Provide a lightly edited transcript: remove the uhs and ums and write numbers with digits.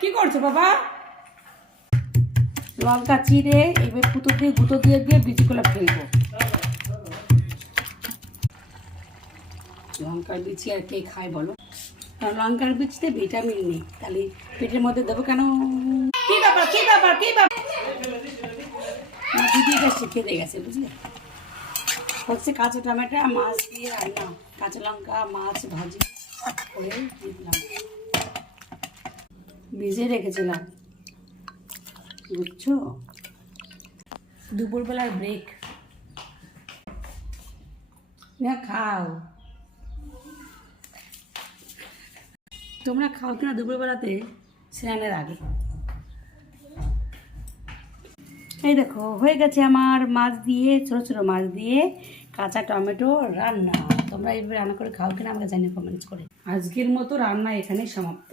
কি করছো বাবা? লঙ্কা চিড়ে এবার পুতো দিয়ে গুঁতো দিয়ে দিয়ে বীজগুলো ফেলবো। লঙ্কার বীজ আর কে খায় বলো? কারণ লঙ্কার বীজতে ভিটামিন নেই, তাহলে পেটের মধ্যে দেবো কেন? কি ব্যাপার কি ব্যাপার কি ব্যাপার? আমার দিদি এটা শিখে দিয়ে গেছে, বুঝলে? হচ্ছে কাঁচা টমেটো মাছ দিয়ে রান্না, কাঁচা লঙ্কা মাছ ভাজি করে দিলাম, ভিজে রেখেছিলাম, বুঝছো? দুপুরবেলার ব্রেক না, খাও তোমরা, খাও কিনা দুপুরবেলাতে স্নানের আগে? এই দেখো হয়ে গেছে আমার মাছ দিয়ে, ছোটো ছোটো মাছ দিয়ে কাঁচা টমেটো রান্না। তোমরা এইভাবে রান্না করে খাও কিনা আমাকে জানিয়ে কমেন্টস করে। আজকের মতো রান্না এখানেই সমাপ্ত।